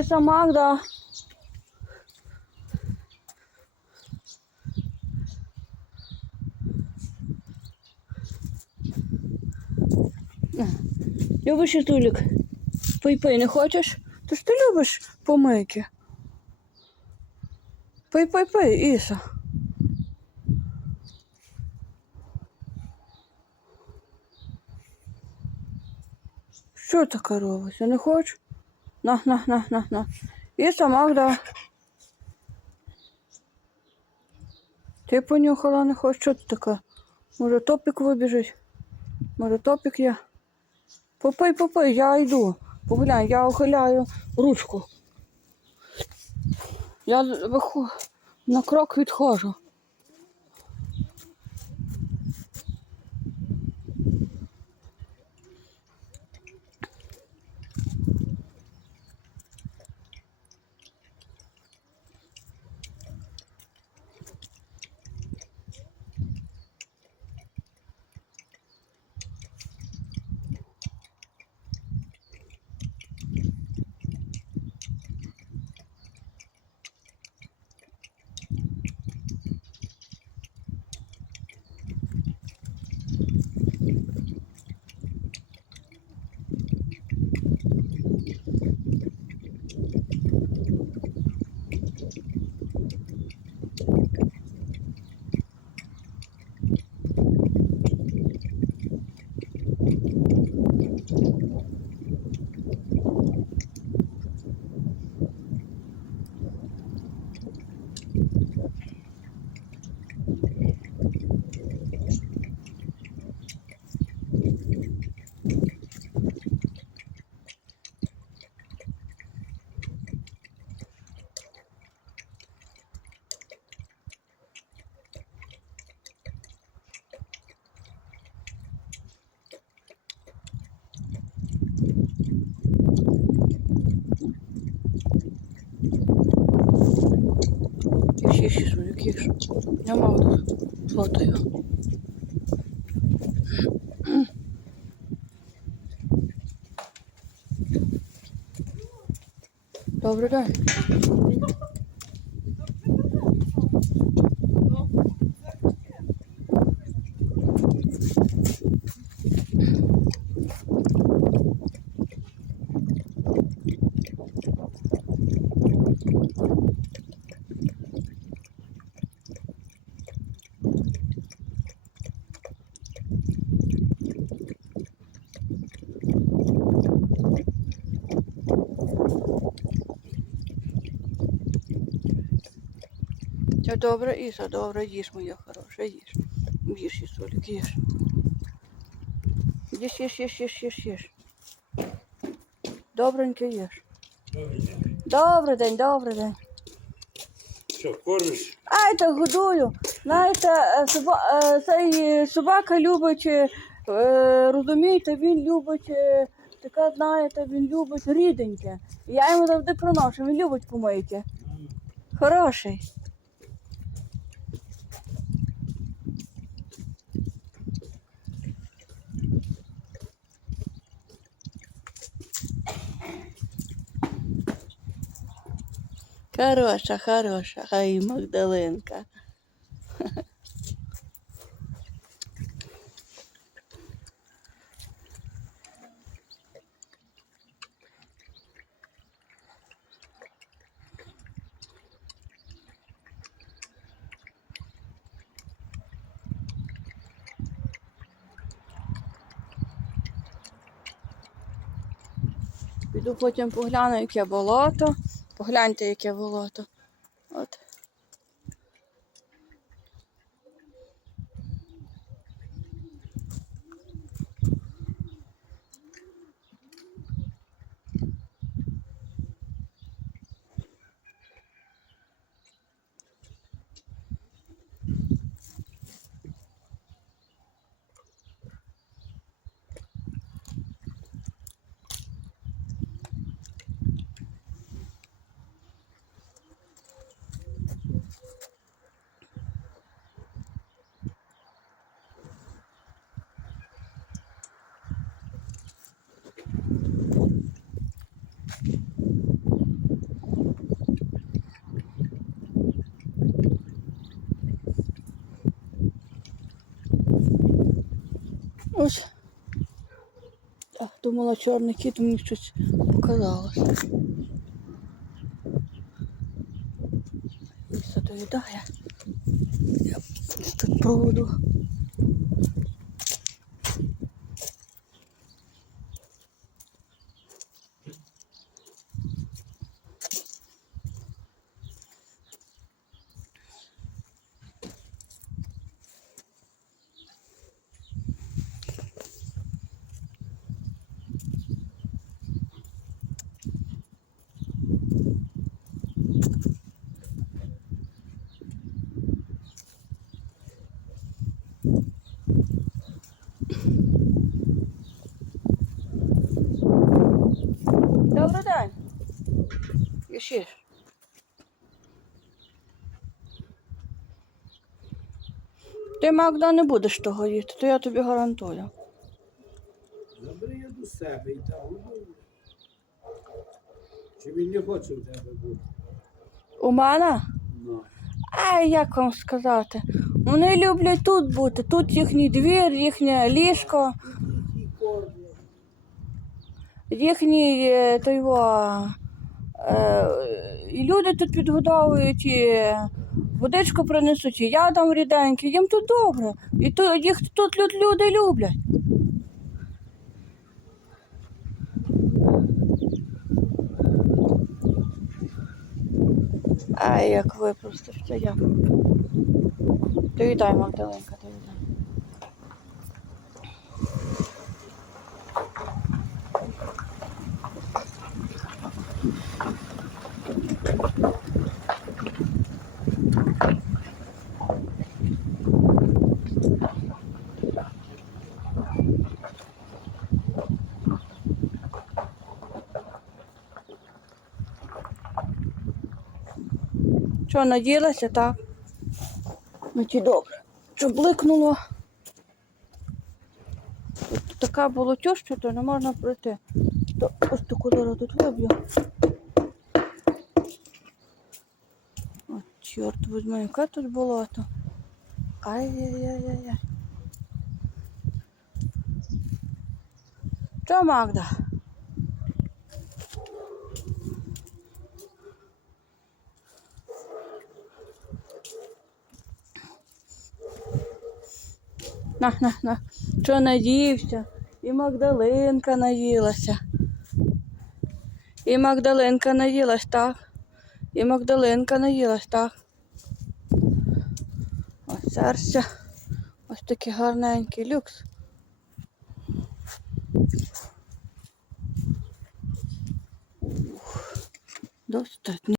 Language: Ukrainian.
Іса Магда. На. Любиш Ітулік? Пий-пий не хочеш? Ти ж ти любиш помийки. Пий-пий-пий, Іса. Що таке робиться? Не хочеш? На, на, на, на, на. Іса Магда. Ти понюхала не хочеш? Що це таке? Може топік вибіжить? Може топік є? Попий, попий, я йду. Поглянь, я ухиляю ручку. Я на крок відходжу. Їж, їж, їж, Юлік, їж. Я мав тут фотою. Добрий день. Це добре, Іса, добре, їж, моя хороша, їж. Їж, Ісолік, їж. Їж, їж, їж, їж, їж, їж. Добренько їж. Добрий день, добрий день. Що, кормиш? Ай, та годую. Знаєте, е, соба, е, цей собака любить, е, е, розумієте, він любить, е, таке, знаєте, він любить ріденьке. Я йому завжди приношу, він любить помийки. Хороший. Хороша, хороша, хай Магдалинка. Піду потім погляну, яке болото. Погляньте, яке болото. Ось. Я думала чорний кіт, мені щось показалось. Все доїдає. Я тут проводу. Добрий день. Ішиш. Ти, Магда, не будеш того їсти, то я тобі гарантую. Забери я до себе і там. Чи він не хоче в тебе бути? У мене? Ну. А як вам сказати? Вони люблять тут бути. Тут їхній двір, їхнє ліжко, їхній е, той во, і люди тут підгодовують, і водичку принесуть, і я дам ріденькі, їм тут добре. І то, їх тут люди люблять. Ай, як випростався я. Доїдай, Магдалинка, доїдай. Що, наділася, так? Ну ті добре. Що бликнуло. Тут така болотюща, то не можна пройти. То ось таку зараз тут виб'ю. О, чорт возьми, яке тут болото. Ай-яй-яй-яй. Що, Магда? На, на, на. Що надіявся? І Магдалинка наїлася. І Магдалинка наїлась, так? І Магдалинка наїлась, так? Ось серця. Ось такий гарненький люкс. Достатньо.